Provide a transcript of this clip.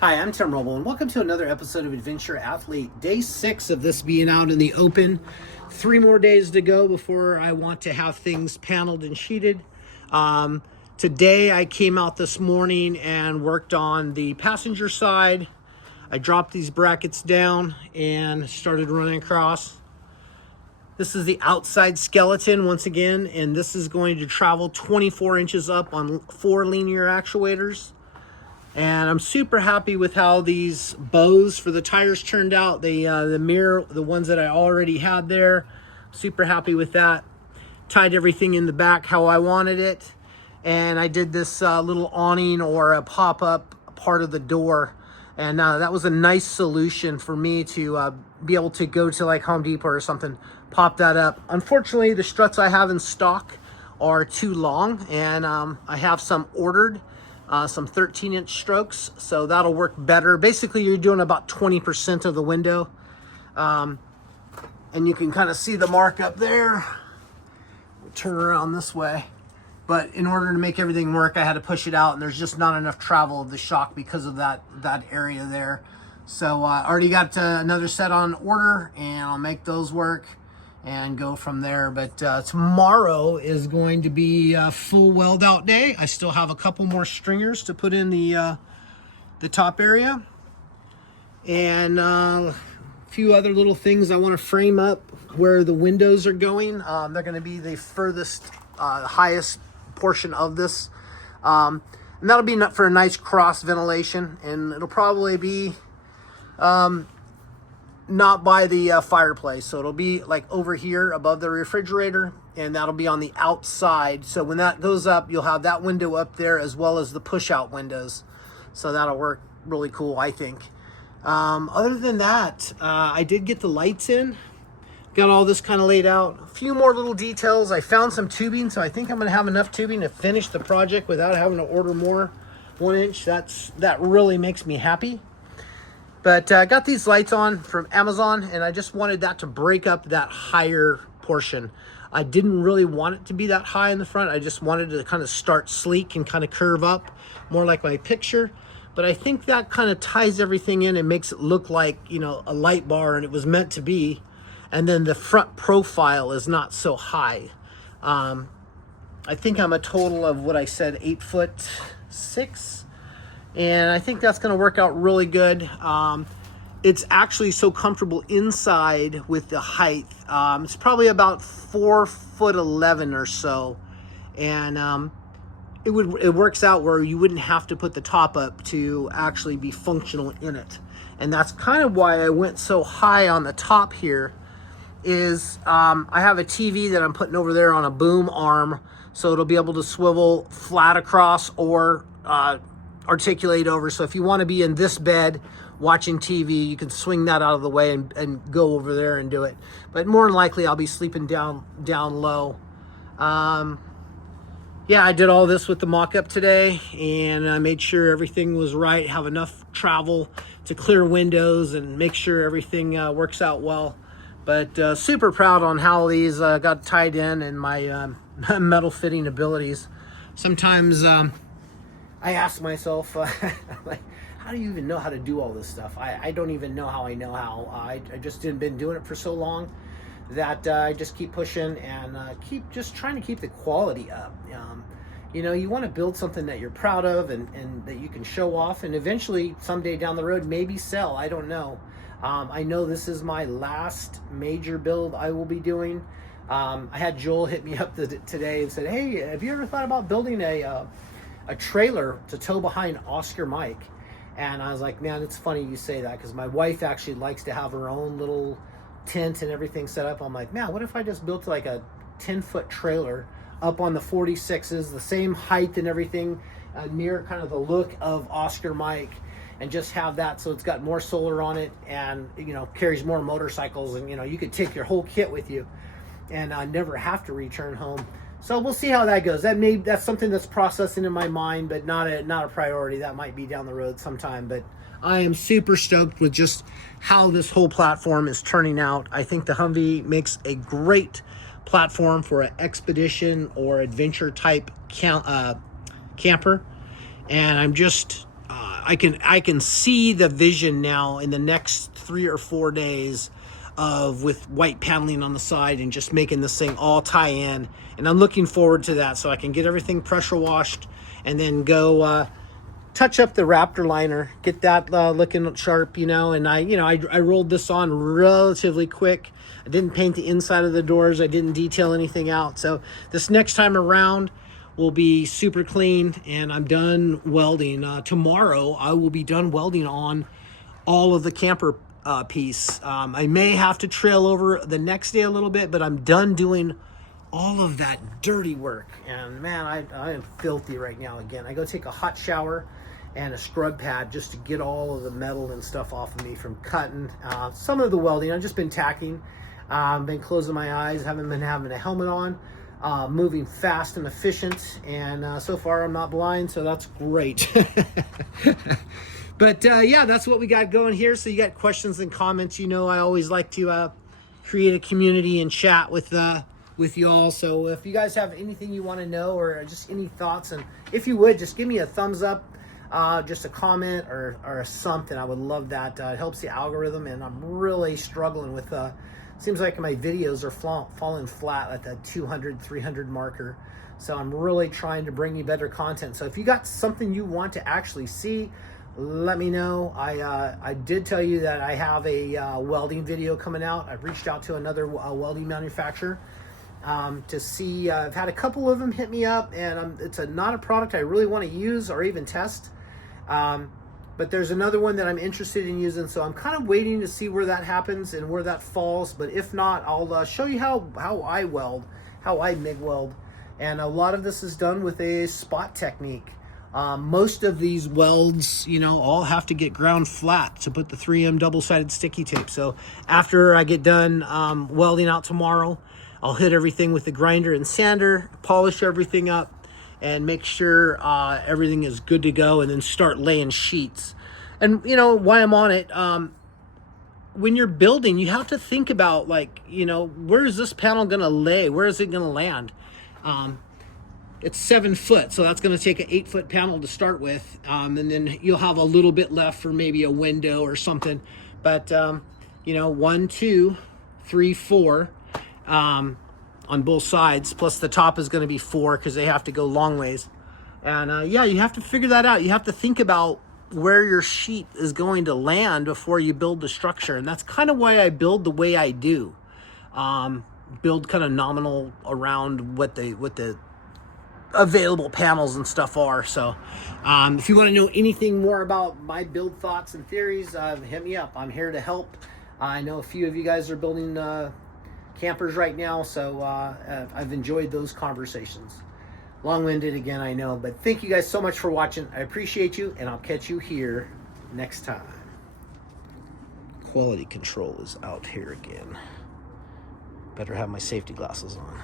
Hi, I'm Tim Roble, and welcome to another episode of Adventure Athlete. Day 6 of this being out in the open. 3 more days to go before I want to have things paneled and sheeted. Today I came out this morning and worked on the passenger side. I dropped these brackets down and started running across. This is the outside skeleton once again, and this is going to travel 24 inches up on 4 linear actuators. And I'm super happy with how these bows for the tires turned out. The mirror, the ones that I already had there, super happy with that. Tied everything in the back how I wanted it. And I did this little awning or a pop-up part of the door. And that was a nice solution for me to be able to go to like Home Depot or something, pop that up. Unfortunately, the struts I have in stock are too long, and I have some ordered. Some 13-inch strokes, so that'll work better. Basically, you're doing about 20% of the window. And you can kind of see the mark up there. We'll turn around this way. But in order to make everything work, I had to push it out, and there's just not enough travel of the shock because of that area there. So I already got another set on order, and I'll make those work and go from there. But tomorrow is going to be a full weld out day. I still have a couple more stringers to put in the top area, and a few other little things I want to frame up where the windows are going. They're going to be the furthest, highest portion of this, and that'll be for a nice cross ventilation, and it'll probably be not by the fireplace, so it'll be like over here above the refrigerator, and that'll be on the outside. So when that goes up, you'll have that window up there as well as the push out windows, so that'll work really cool, I think. Other than that, I did get the lights in, got all this kind of laid out. A few more little details. I found some tubing, so I think I'm gonna have enough tubing to finish the project without having to order more 1-inch. That really makes me happy. But I got these lights on from Amazon, and I just wanted that to break up that higher portion. I didn't really want it to be that high in the front. I just wanted to kind of start sleek and kind of curve up, more like my picture. But I think that kind of ties everything in and makes it look like, you know, a light bar, and it was meant to be. And then the front profile is not so high. I think I'm a total of what I said, 8'6". And I think that's going to work out really good. It's actually so comfortable inside with the height. It's probably about 4'11" or so, and it works out where you wouldn't have to put the top up to actually be functional in it. And that's kind of why I went so high on the top here. Is I have a TV that I'm putting over there on a boom arm, so it'll be able to swivel flat across or articulate over. So if you want to be in this bed watching TV, you can swing that out of the way and go over there and do it. But more than likely, I'll be sleeping down low. Yeah, I did all this with the mock-up today, and I made sure everything was right, have enough travel to clear windows and make sure everything works out well. But super proud on how these got tied in and my metal fitting abilities. Sometimes I ask myself, like, how do you even know how to do all this stuff? I don't even know how I know how. I just been doing it for so long that I just keep pushing and keep just trying to keep the quality up. You know, you want to build something that you're proud of and that you can show off, and eventually someday down the road maybe sell. I don't know. I know this is my last major build I will be doing. I had Joel hit me up today and said, hey, have you ever thought about building a trailer to tow behind Oscar Mike? And I was like, man, it's funny you say that, because my wife actually likes to have her own little tent and everything set up. I'm like, man, what if I just built like a 10-foot trailer up on the 46s, the same height and everything, near kind of the look of Oscar Mike, and just have that so it's got more solar on it and, you know, carries more motorcycles, and, you know, you could take your whole kit with you and never have to return home. So we'll see how that goes. That's something that's processing in my mind, but not a priority. That might be down the road sometime. But I am super stoked with just how this whole platform is turning out. I think the Humvee makes a great platform for an expedition or adventure type camper, and I'm just I can see the vision now in the next 3 or 4 days of with white paneling on the side and just making this thing all tie in. And I'm looking forward to that, so I can get everything pressure washed and then go touch up the Raptor liner, get that looking sharp, you know. And I rolled this on relatively quick. I didn't paint the inside of the doors. I didn't detail anything out. So this next time around will be super clean, and I'm done welding. Tomorrow I will be done welding on all of the camper piece. I may have to trail over the next day a little bit, but I'm done doing all of that dirty work. And man, I am filthy right now. Again, I go take a hot shower and a scrub pad just to get all of the metal and stuff off of me from cutting. Some of the welding, I've just been tacking, been closing my eyes, haven't been having a helmet on, moving fast and efficient, and so far I'm not blind, so that's great. But yeah, that's what we got going here. So you got questions and comments, you know I always like to create a community and chat with you all. So if you guys have anything you want to know or just any thoughts, and if you would just give me a thumbs up, just a comment or something, I would love that. It helps the algorithm, and I'm really struggling with seems like my videos are falling flat at the 200 300 marker. So I'm really trying to bring you better content. So if you got something you want to actually see, let me know. I did tell you that I have a welding video coming out. I've reached out to another welding manufacturer to see. I've had a couple of them hit me up, and it's not a product I really want to use or even test. But there's another one that I'm interested in using, so I'm kind of waiting to see where that happens and where that falls. But if not, I'll show you how I weld, how I MIG weld. And a lot of this is done with a spot technique. Most of these welds, you know, all have to get ground flat to put the 3M double-sided sticky tape. So after I get done welding out tomorrow, I'll hit everything with the grinder and sander, polish everything up, and make sure everything is good to go, and then start laying sheets. And you know, while I'm on it, when you're building, you have to think about, like, you know, where is this panel gonna lay? Where is it gonna land? It's 7 foot, so that's going to take an 8-foot panel to start with, and then you'll have a little bit left for maybe a window or something. But you know, 1, 2, 3, 4 on both sides, plus the top is going to be 4 because they have to go long ways. And yeah, you have to figure that out. You have to think about where your sheet is going to land before you build the structure, and that's kind of why I build the way I do. Build kind of nominal around what the available panels and stuff are. So if you want to know anything more about my build thoughts and theories, hit me up. I'm here to help. I know a few of you guys are building campers right now, so I've enjoyed those conversations. Long-winded again, I know, but thank you guys so much for watching. I appreciate you, and I'll catch you here next time. Quality control is out here again. Better have my safety glasses on.